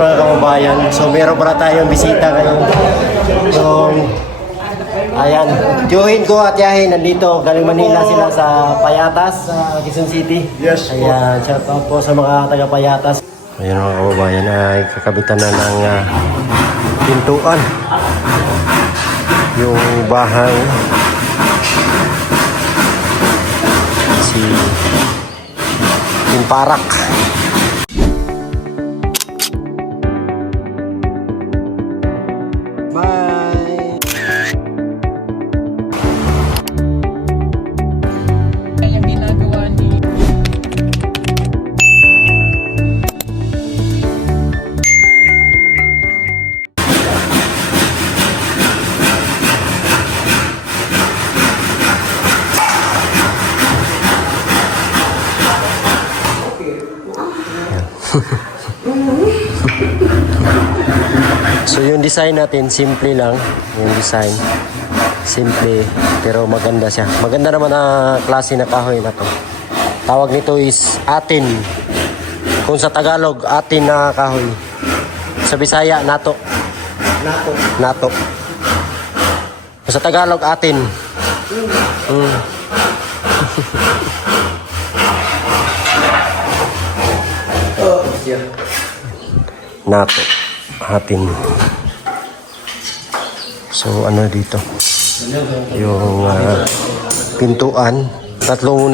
Mga kababayan, so meron pala tayong bisita ngayon. So, ayan, Johin ko at Yahin nandito, galing Manila sila sa Payatas, sa Quezon City. Yes po. Ayan, shout out po sa mga taga Payatas. Ayan mga kababayan, ay kakabitan na ng pintuan. Yung bahay. Si Pimparak. So yung design natin, simple lang. Yung design, simple pero maganda siya. Maganda naman ang klase na kahoy na to. Tawag nito is atin. Kung sa Tagalog, atin na kahoy. Sa Bisaya, nato. Nato. Kung sa Tagalog, atin. Nato. Atin. So ano dito? Yung pintuan. Tatlo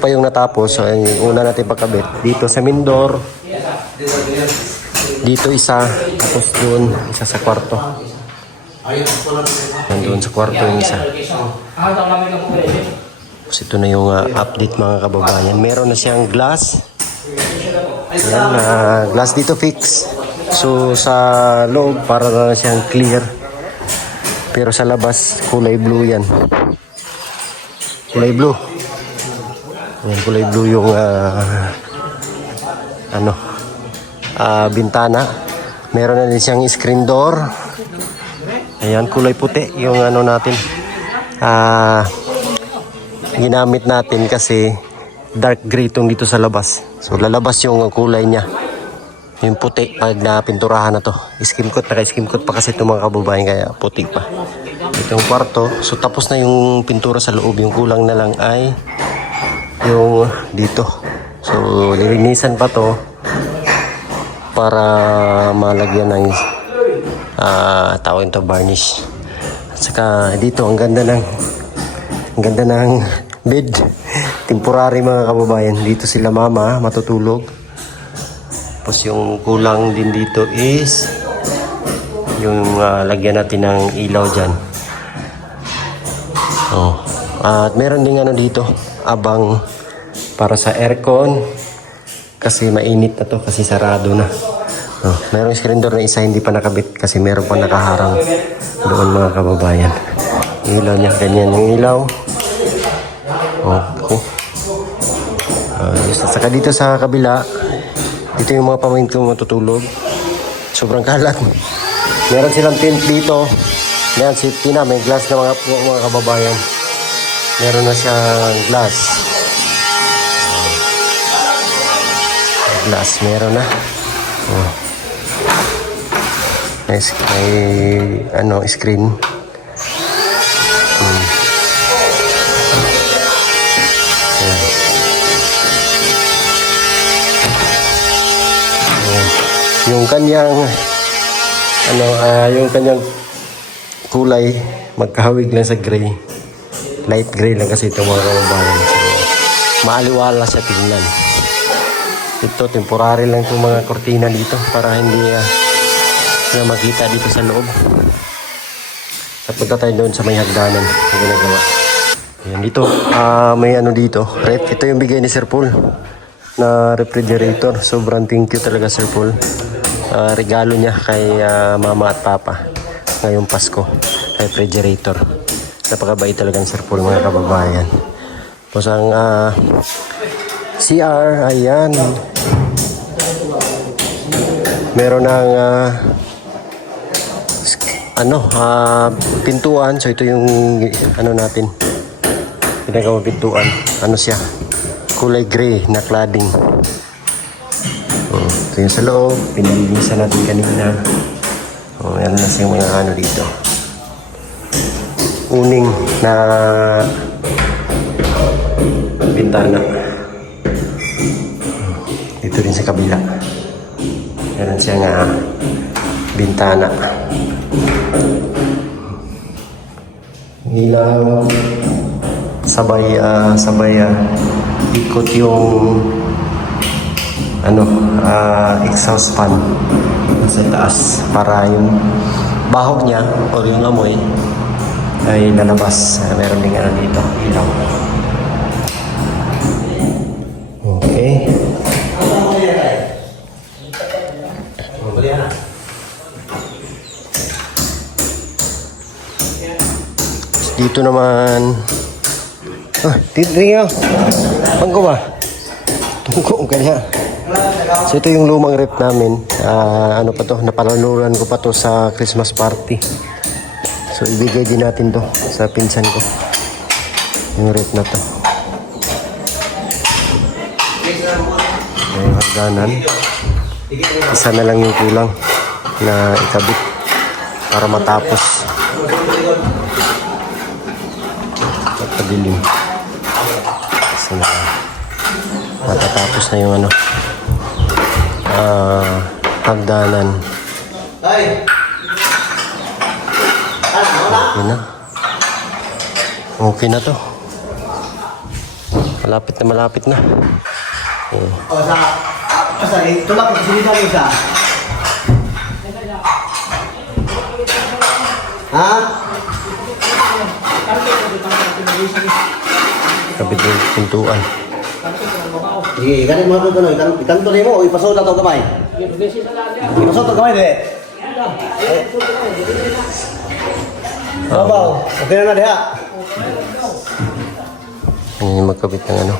pa yung natapos. So yung una natin pagkabit. Dito sa Mindor. Dito isa. Tapos doon isa sa kwarto. Doon sa kwarto yung isa. Tapos ito na yung update mga kababayan. Meron na siyang glass. Ayan, glass dito fix. So sa loob para na siyang clear. Pero sa labas kulay blue yan. Kulay blue. Ayan, kulay blue yung bintana. Meron na din siyang screen door. Ayan, kulay puti yung natin. Ginamit natin kasi dark gray itong dito sa labas. So lalabas yung kulay niya. Yung puti pag napinturahan na to. Skim coat, naka-skim coat pa kasi itong mga kababayan kaya puti pa. Itong kwarto. So tapos na yung pintura sa loob. Yung kulang na lang ay yung dito. So lilinisan pa to para malagyan ng tawag ito varnish. At saka dito ang ganda ng bed. Temporary mga kababayan. Dito sila mama matutulog. Tapos yung kulang din dito is yung lagyan natin ng ilaw dyan. At meron din dito abang para sa aircon kasi mainit na to kasi sarado na. Merong screen door na isa hindi pa nakabit kasi meron pa nakaharang doon mga kababayan. Ilaw niya, ganyan yung ilaw. Okay. Saka dito sa kabila, dito yung mga pamangkin ko matutulog. Sobrang kalat. Meron silang tent dito. Ayan, si Tina, may glass na mga kababayan. Meron na siyang glass. Glass, meron na. May screen. Yung kanyang yung kanyang kulay magkahawig lang sa gray. Light gray lang kasi itong mga kababayan. So, maaliwala siya tingnan. Ito temporary lang itong mga kortina dito para hindi na makita dito sa loob. At punta tayo doon sa may hagdanan na ginagawa. Ayan, dito may dito. Ito yung bigay ni Sir Paul na refrigerator. Sobrang thank you talaga Sir Paul. Regalo niya kay mama at papa ngayong Pasko. Refrigerator. Napakabait talagang Sir Paul mga kababayan. Tapos ang CR, ayan. Meron ng pintuan. So ito yung natin. Pinagawang pintuan. Siya? Kulay gray na cladding. Ito yung sa loob. Pinalinisan natin kanina. Meron na siyang mga ano dito. Uning na bintana. Dito rin sa kabila. Meron siyang bintana. Ilaw. Sabay ikot yung exhaust fan sa taas para yung baho niya o yung amoy ay lalabas. Meron din dito ilaw. Okay. Dito naman dito rin Pangko ba? Tungko kanya. So ito yung lumang rep namin. Ano pa to? Napalanuran ko pa to sa Christmas party. So ibigay din natin to sa pinsan ko. Yung rep na to. Yung hagdanan. Isa na lang yung kulang na ikabit para matapos. Pagpadilim. Isa na lang. Matatapos na yung hagdanan. Okay na. Okay na to. Malapit na. Tulak ko sini sa isa. Ha? Kabit yung pintuan. Sige, ganit mo ito no, ikanto nimo o ipasod na to gamay. Ipasod to gamay dire. Babaw, okay na diha. Ano yung magkabit ng ano?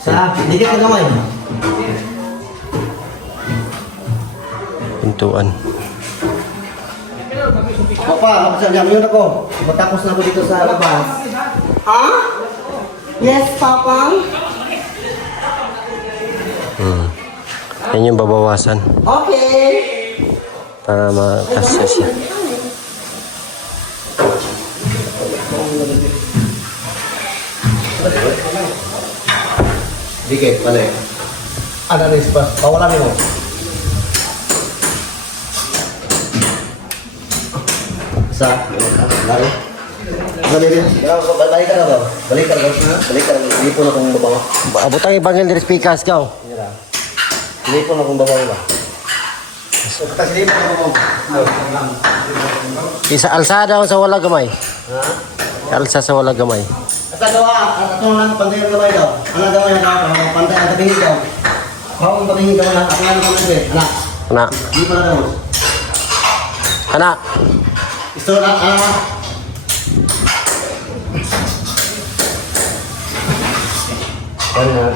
Sa dikit na gamay. Pintuan. Papa, kapag sa yun ako. Matapos na ako dito sa labas. Ha? Yes, Papa. Yan yung babawasan Okay. para makasya siya. Dikit, balik. Ano na ispas? Pawalan mo. Sa, lari. Balik ka na ba? Balik ka na ba? Balik ka na ba? Hindi po na kung babawa. Abutang ibangil dari speakers ka. Hindi po na kung babawa ba? Kasi hindi po na kung Isa alsada sa wala gamay. Ha? Alsa sa wala gamay. Asa gawa, at lang pantay ang gamay daw. Ano gamay ang daw? Pantay ang tabingin daw. Bawang tabingin daw na. Ako lang gamay daw. Anak. Anak. Hindi pa na daw. Anak. Gusto na, Ano na?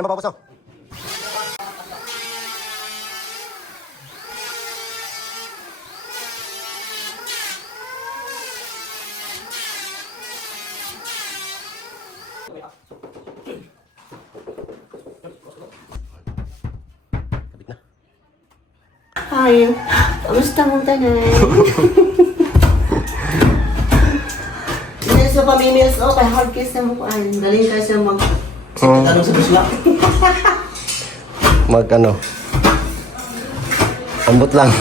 Ano ba babuso? Kabit na. Hi, kamusta mong tanan? Hindi sa pamimils, kay hard case na mo kuan. Galing ka siya mag... Tanong sa bisla. Ambot lang.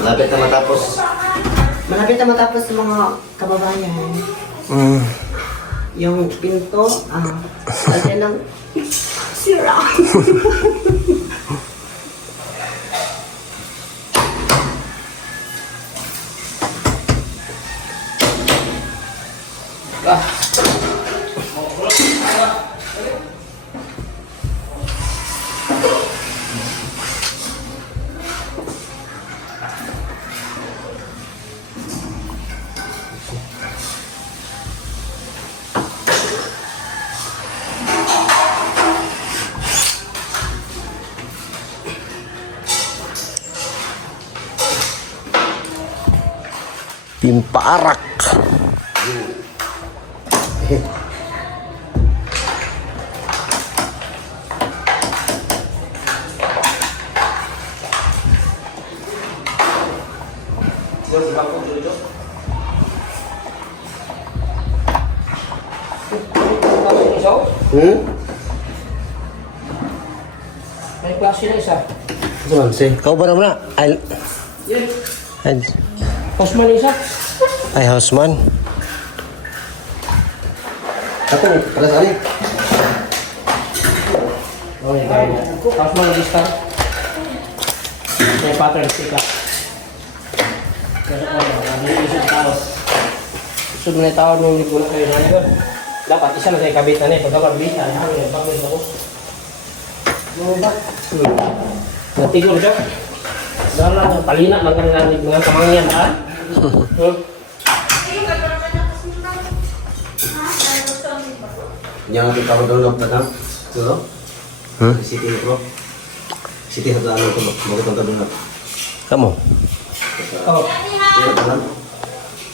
Malapit na matapos. Malapit na matapos sa mga kababayan. Mm. Yung pinto, lagyan ng sira. Pimparak. May klase na isa. Saan si? Kau ba naman na? Yan. Postman isa. Ay, houseman. Ako, para saan eh? Okay, gawin na. Postman na lista. May pattern stick lang. Kasi ano, isang tao. Gusto mo na tao nung nagulak kayo na yun. Dapat isa na tayo kabit na na. Pagka marbita, pagkabit ako. Ano ba? Natigor siya. Dahil palina lang kang mga kamangyan, ha? Yang kita download na lang. Ito? City Pro. City Hot ano ito. Bakit ang download? Kamu? Oh.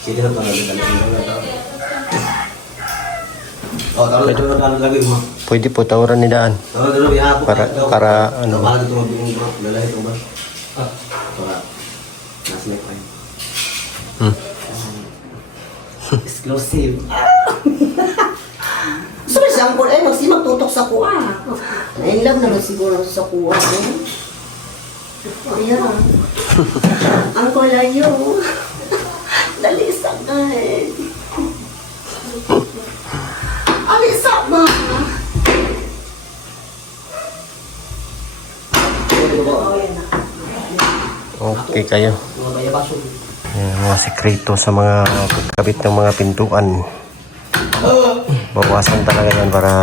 City Hot ano ito. Oh, taruh itu download lagi mo. Pwede po tawaran ni Daan. Taruh dulu ya aku. Para ano. Para itu bingung bro. Lelah itu bro. Para nasnek lain. Eksklusif. So, example, magsimag tutok sa kuha. Ayun lang naman siguro sa kuha. Ayan. Ang kulayo. Dalisa ka eh. Alisa ba? Okay kayo. Yan, mga sekreto sa mga pagkabit ng mga pintuan. Bawasan talaga yan para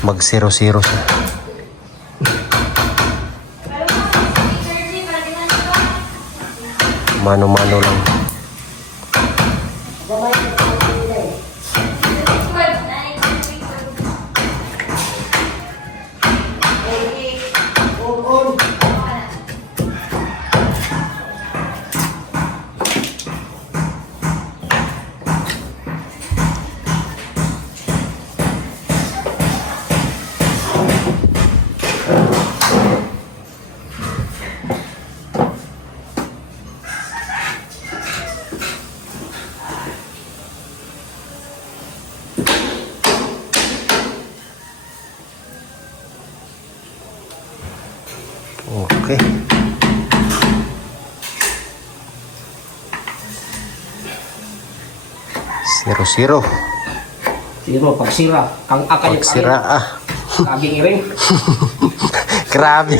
mag 0-0 siya. Mano-mano lang. Okay. Zero. Sige mo, pagsira. Kang akay Pagsira ah. Kaging iring. Grabe.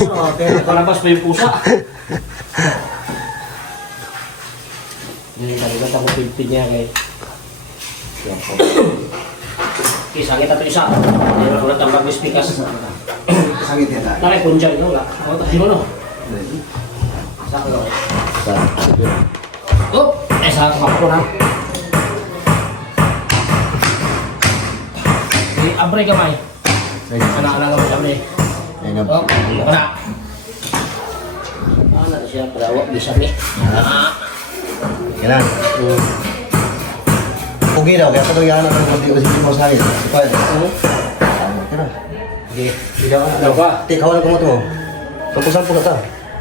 Palabas pa yung pusa. Hindi talaga ako pinpin niya kay. Kisah kita tuh isa. Dia udah tambah bispikas. Sakit ya tak? Tarik kunjang itu lah. Kau tak gimana? Sakit. Oh, sakit apa nak? Di abre kamay. Anak-anak kamu abre. Oh, mana? Anak siya perawat bisa nih. Kailan? Pugi daw, kaya patuloy yan ang konti ko si Timo sa akin. Supaya. Kaya. Okay. Tidak Apa? Tik kawan ko mo to. Sampu-sampu ka ta.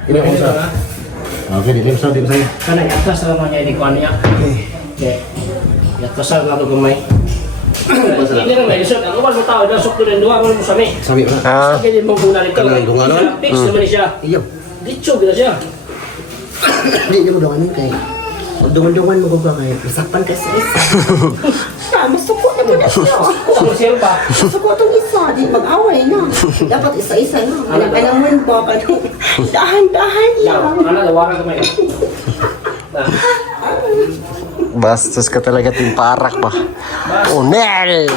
Ini ko sa. Okay, di sa saya. Kana yang atas namanya di kuannya. Oke. Ya pasal lalu gemai. Ini kan medicine. Ang awal mo tao na sok tulen dua mo sa mi. Sabi mo na. Ah, Sige din mo kung nalito. Kanang dunganon? Fix naman siya. Iyo. Dicho gila siya. Hindi mo dungan kay. Dungan-dungan mo ba kay isapan ka sa isa. Masuko na mo na siya. Ang sir pa. Masuko itong isa, di mag-away na. Dapat isa-isa na. Alam mo ba ka dahan-dahan lang. Ano, lawakan ka may. Bastos ka talaga, timparak pa. Unel!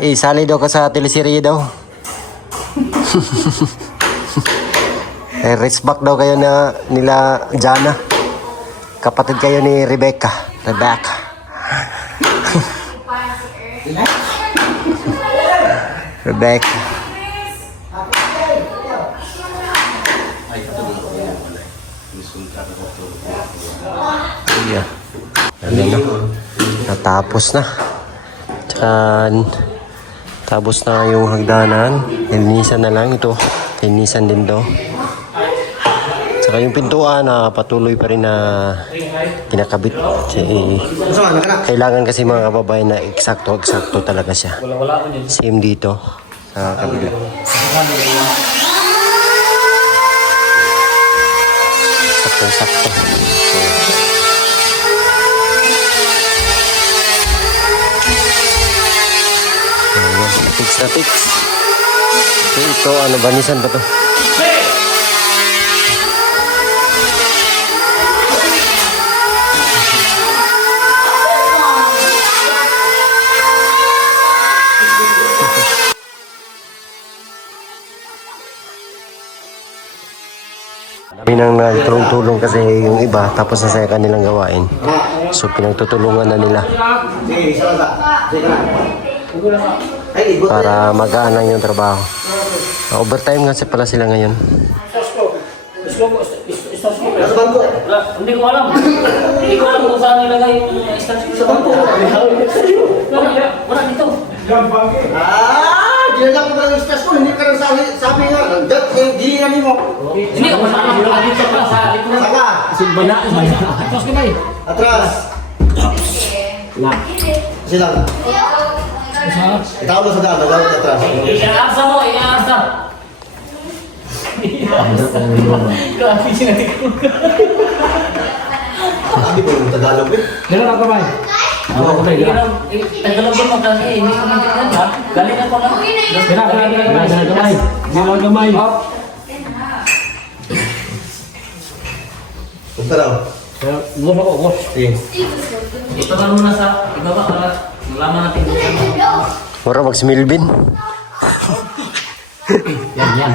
Isali daw ka sa teleserye daw. Race back daw kayo na nila Jana. Kapatid kayo ni Rebecca. Rebecca. Yeah. Ano na? Natapos na. Tsaka tapos na yung hagdanan. Linisan na lang ito. Linisan din to. Tsaka yung pintuan na patuloy pa rin na kinakabit. Kailangan kasi mga kababayan na eksakto talaga siya. Wala ko niyan. Same dito sa kabila. Sakto. Fix na fix. So ito, ano, banisan ba to? Kami nang nagtulong-tulong kasi yung iba tapos na sa kanilang gawain. So pinagtutulungan na nila para magaan lang yung trabaho. Overtime nga pala sila ngayon. Hindi ko alam. Hindi ko alam kung saan nilagay yung station. Sa bangko. Wala dito. Dinala ko ba yung stas ko? Hindi ka rin sabi nga. Hindi na mo. Hindi ako saan. Dito pa sa likod. Saka. Simbana. Atras ka ba eh? Atras. Sila. Itaw mo sa daan. Nagawin ka atras. Iaarsa mo. Iaarsa. Grabe sinatik ko. Sabi ko yung Tagalog eh. Gano'n ako ba? Ako ba? Tagalog mo kasi. Hindi ko maintindihan ha. Galing ako lang. Gano'n gamay. Punta daw. Bukas ako, boss. Sige. Ito ka muna sa ibaba para malaman natin kung ano. Mura mag-smilbin. Yan.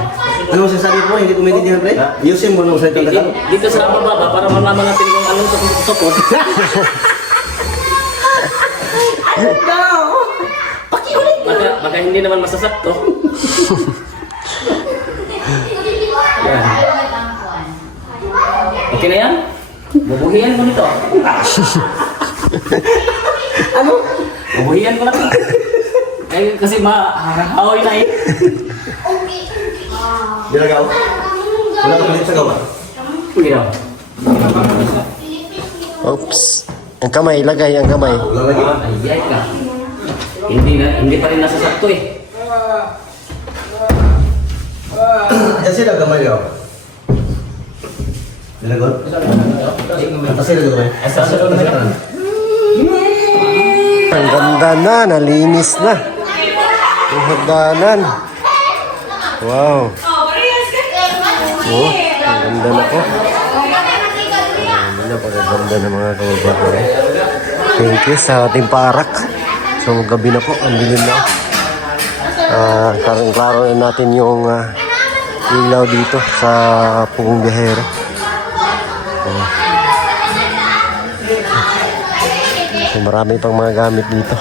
Ano masasabi mo? Hindi ko maintindihan pre? Ayusin mo nung sa itong Tagalog. Dito sa baba para malaman natin kung anong tukot. Ano daw? Pakiulit mo. Baka hindi naman masasakto. Yan. Okay na yan? Bubuhian mo nito. Ano? Bubuhian ko na ito. Eh, kasi mahahawi na eh. Dilagaw? Wala ko ulit sa gawa. Sige daw. Oops. Ang kamay, ilagay ang kamay. Wala lagi. Ay, ka. Hindi pa rin nasasakto eh. Kasi nagamay daw. Dilagaw? Kasi nagamay. Ang ganda na, nalinis na. Yung hagdanan. Wow. Oh, ang ganda na po. Napakaganda ng mga kababayan. Thank you sa ating parak. So gabi na po, ang dilim na. Klaro na natin yung ilaw dito sa Pugong Biyahero. So marami pang mga gamit dito.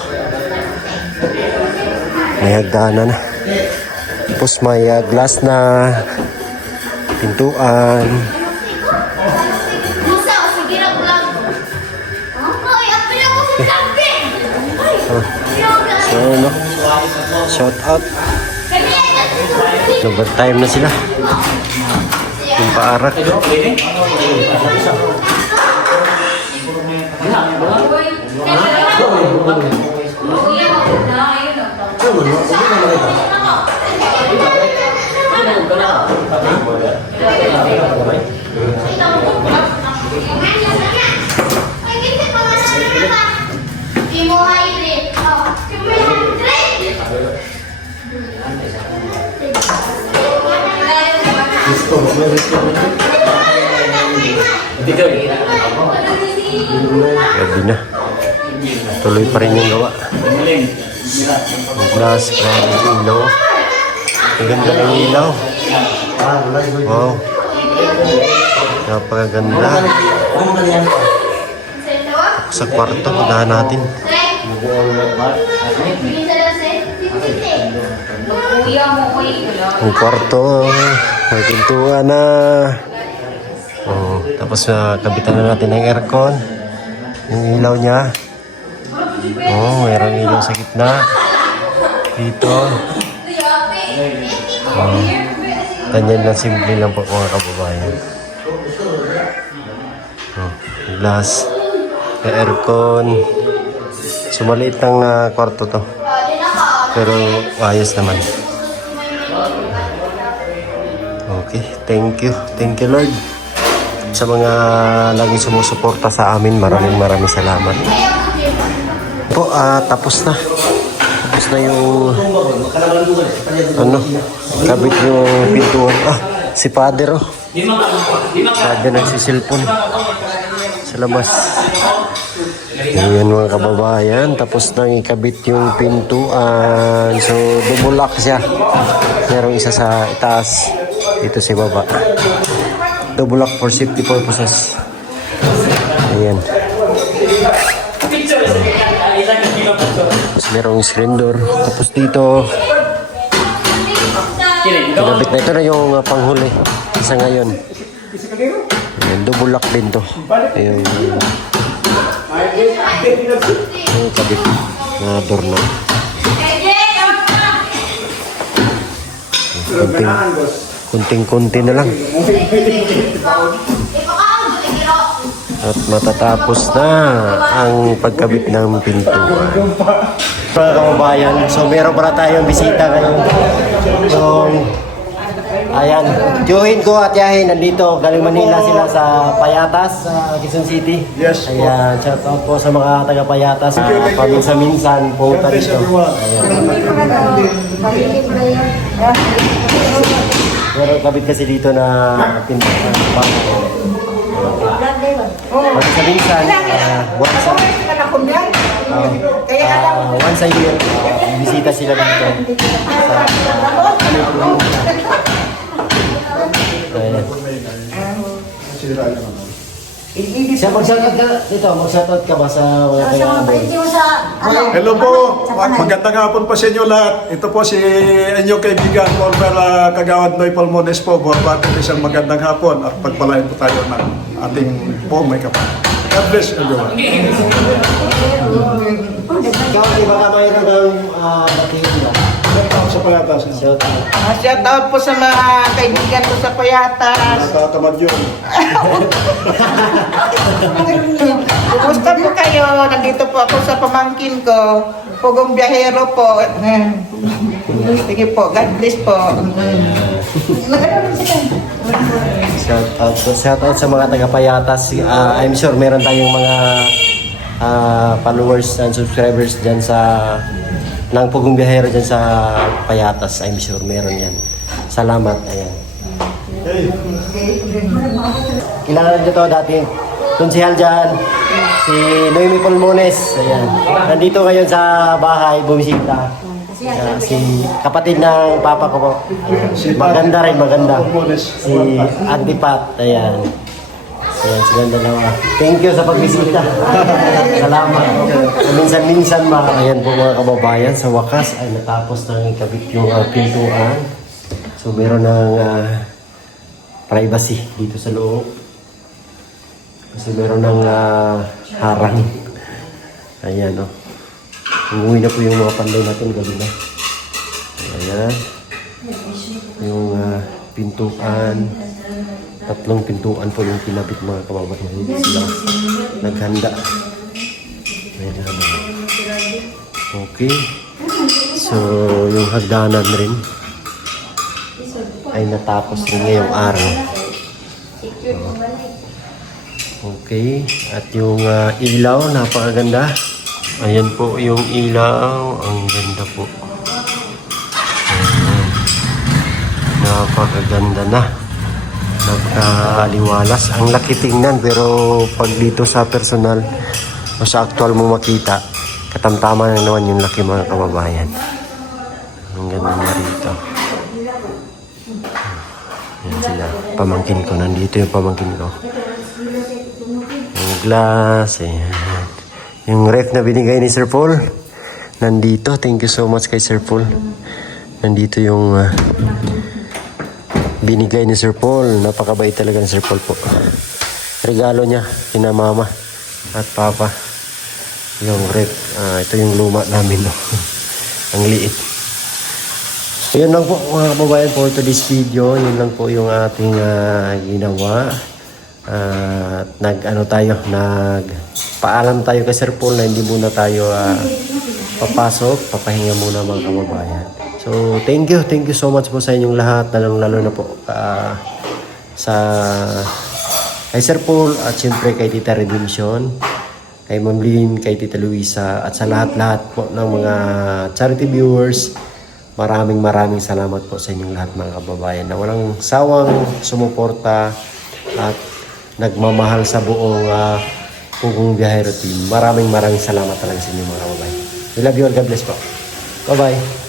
May hagdanan na. Tapos may glass na pintuan. So ano, shout out. Overtime na sila. Yung paarak. Gabi na. Tuloy pa rin yung gawa. Glass, grabe yung ilaw. Ang ganda ng ilaw. Wow. Napakaganda. Sa kwarto, padahan natin. Ang kwarto, may pintuan na. Oh, tapos kabitan na natin ng aircon. Yung ilaw niya. Oh, mayroong ilaw sa gitna. Dito. Oh, ganyan lang, simple lang po mga kababayan. Oh, glass. May aircon. So, maliit lang na kwarto to. Pero ayos naman. Okay, thank you. Thank you, Lord. Sa mga laging sumusuporta sa amin, maraming salamat. Po, tapos na. Tapos na yung kabit yung pintuan. Si Father, oh. Father nagsisilpon sa labas. Ayan mga kababayan, tapos nang ikabit yung pintuan. So, double lock siya. Merong isa sa itaas, dito sa baba. Double lock for safety purposes. Ayan. Tapos merong screen door. Tapos dito, kinabit na ito na yung panghuli. Isa ngayon. Ayan, double lock din to. Ayan. Yung kabit na doorknob. Kunting-kunti na lang. At matatapos na ang pagkabit ng pintuan. Mga kababayan, so meron para tayong bisita ngayon. So, ayan, Johin ko at Yahin nandito. Galing Manila sila sa Payatas, sa Quezon City. Yes, po. Ayan, shout out po sa mga taga Payatas. Paminsan-minsan, punta dito. Ayan. Pero kabit kasi dito na pintuan. Paminsan-minsan, once a year, bisita sila dito. Siya mag-shoutout ka dito, mag-shoutout ka ba sa mga kaya? Hello po, magandang hapon po sa inyo lahat. Ito po si inyong kaibigan, former Kagawad Noy Palmones po. Buwabati po isang magandang hapon at pagpalain po tayo ng ating po may kapatid. God bless everyone. Ikaw, di ba kamay na ng batiin ba? Sa Payatas. Shoutout. Shout out po sa mga kaibigan ko sa Payatas. Natatamad yun. Kumusta po kayo? Nandito po ako sa pamangkin ko. Pugong biyahero po. Sige po, God bless po. Shoutout sa mga taga-Payatas. I'm sure meron tayong mga followers and subscribers dyan sa ng Pugong Biyahero dyan sa Payatas. I'm sure meron yan. Salamat. Ayan. Kilala nyo to dati. Konsehal dyan. Si Noemi Palmones. Ayan. Nandito ngayon sa bahay, bumisita. Si kapatid ng papa ko po. Maganda rin, maganda. Si Auntie Pat. Ayan. Ayan, sila dalawa. Thank you sa pagbisita. Salamat. Minsan-minsan ayan po mga kababayan, sa wakas ay natapos nang ikabit yung pintuan. So meron ng privacy dito sa loob. Kasi meron ng harang. Ayan o. Umuwi na po yung mga panday natin gabi na. Ayan. Yung pintuan. 3 pintuan po yung kinabit mga kababayan. Sila naghanda. Ayan naman. Okay. So, yung hagdanan rin ay natapos rin ngayong araw. Okay. At yung ilaw, napakaganda. Ayan po yung ilaw. Ang ganda po. Ayan. Napakaganda na. Napakaliwalas. Ang laki tingnan pero pag dito sa personal o sa actual mo makita, katamtaman na naman yung laki mga kababayan. Ang ganda na rito. Yan sila. Pamangkin ko. Nandito yung pamangkin ko. Yung glass. Ayan. Yung ref na binigay ni Sir Paul. Nandito. Thank you so much kay Sir Paul. Nandito yung binigay ni Sir Paul. Napakabait talaga ni Sir Paul po. Regalo niya kina mama at papa. Yung ref. Ito yung luma namin. No? Ang liit. Yun lang po mga kababayan for today's video. Yun lang po yung ating ginawa. Nagpaalam tayo kay Sir Paul na hindi muna tayo papasok. Papahinga muna mga kababayan. So thank you so much po sa inyong lahat. Lalo na po kay Sir Paul at siyempre kay Tita Redemption, kay Ma'am Lynn, kay Tita Luisa at sa lahat-lahat po ng mga charity viewers. Maraming salamat po sa inyong lahat mga kababayan na walang sawang sumuporta at nagmamahal sa buong Pugong Biyahero team. Maraming salamat talaga sa inyo mga kababayan. We love you all. God bless po. Bye-bye.